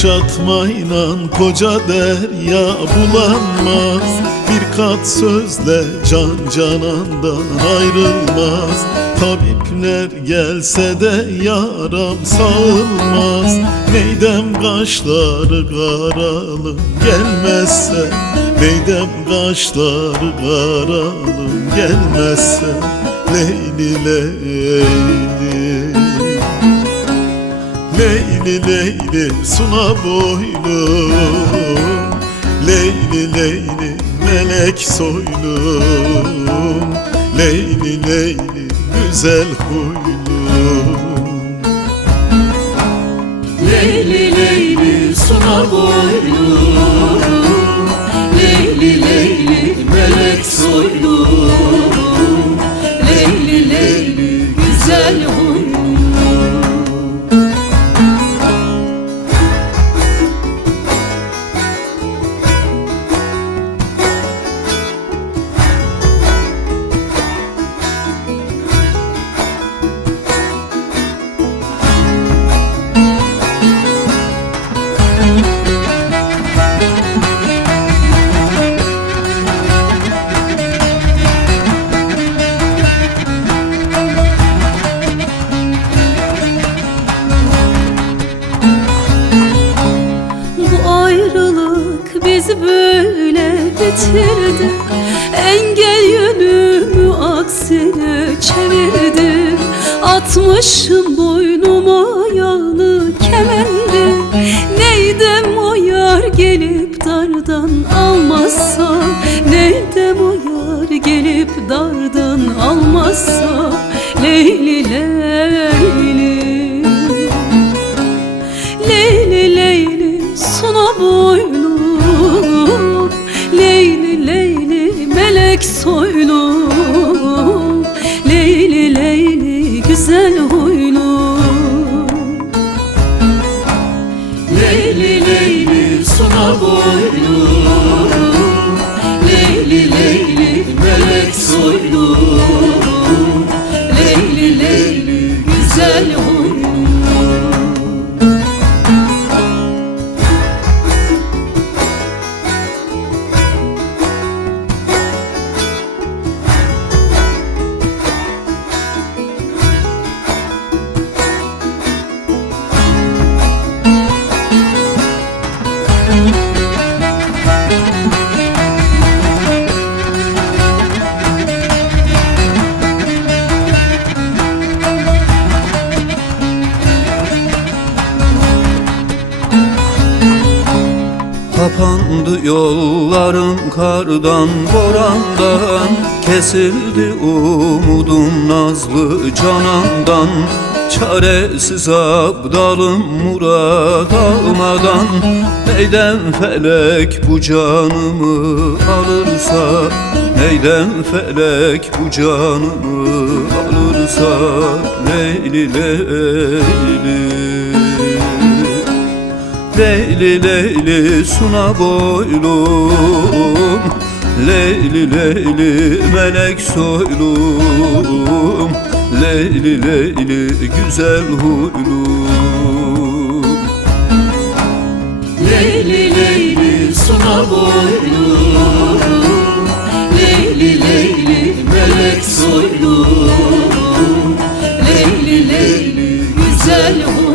Kuşatmayla koca derya bulanmaz, bir kat sözle can canandan ayrılmaz. Tabipler gelse de yaram sağılmaz, neydem kaşları karalım gelmezse, neydem kaşları karalım gelmezse. Leyli leyli, leyli leyli suna boylum, leyli leyli melek soylum, leyli leyli güzel huylum. Leyli leyli suna boylum, leyli leyli melek soylum, leyli leyli güzel huylum. Bizi böyle bitirdi, engel yönümü aksine çevirdi. Atmışım boynuma yağlı kemendi, neydem o yar gelip dardan almazsa, neydem o yar gelip dardan almazsa. Leyli leyli, leyli leyli suna boylum, leyli leyli melek soylum, leyli leyli güzel huylum. Leyli leyli suna boylum, leyli leyli melek soylum, leyli leyli güzel huylum. Kapandı yollarım kardan borandan, kesildi umudum nazlı canandan. Çaresiz abdalım murad almadan, neyden felek bu canımı alırsa, neyden felek bu canımı alırsa. Leyli leyli, leyli leyli suna boylum, leyli leyli melek soylum, leyli leyli güzel huylum. Leyli leyli suna boylum, leyli leyli melek soylum, leyli leyli güzel huylum.